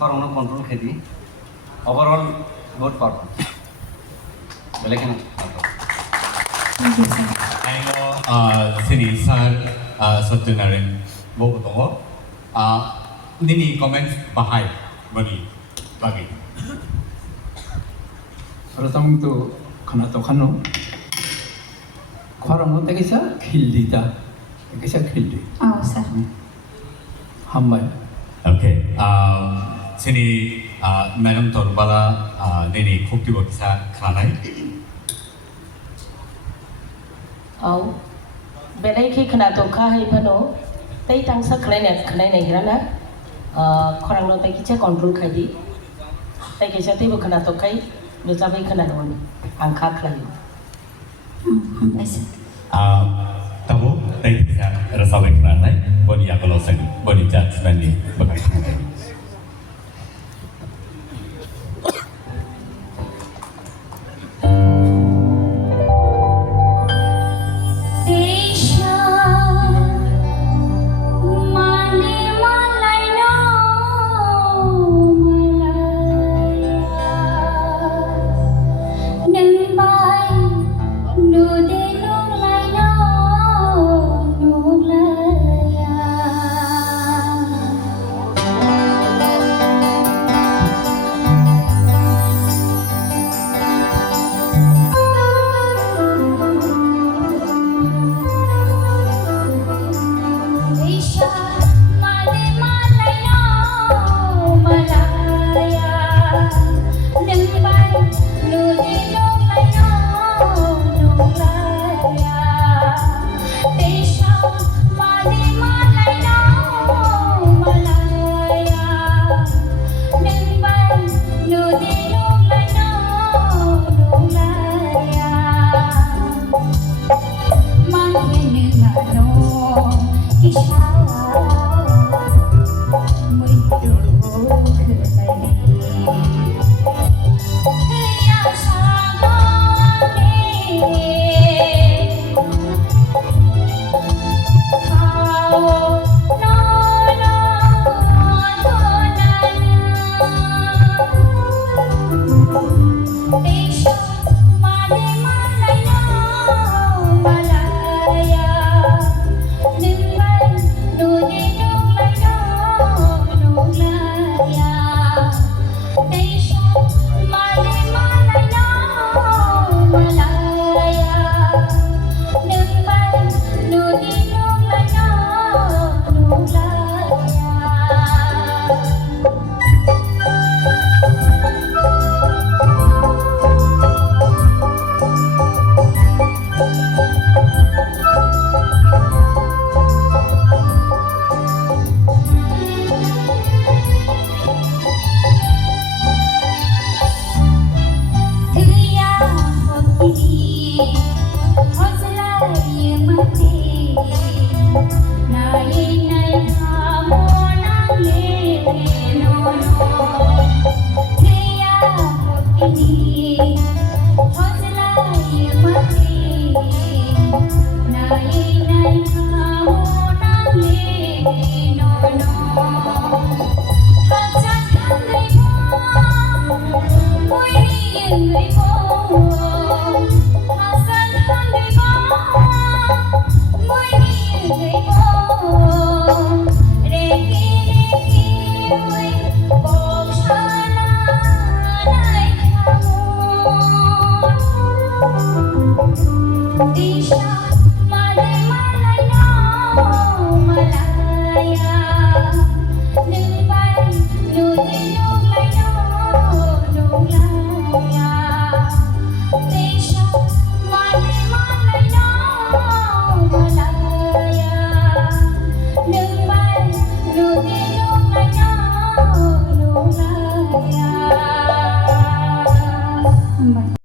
Corona control खेती overall good performance. लेकिन Ayo sini sar Satyanarayan bobo tongo. Nini comments bahai bagi bagi. प्रथम तो खाना तो खानो खाना होता कैसा खिल्ली था कैसा खिल्ली Oh, sir. हम भाई Okay. Sini Madam Torbala nini khukti bokisa khanai. Au belai khi khana to kha hai phano tei tang sa khlai nei grana khorang no tai kicha control khai di tai kicha tei bo khana to khai no jabai khana no ni ang kha khlai Yes, sir. Tabu tei bisa rasabai khanai boni akalo sang boni jat sani bagai khanai. Hey,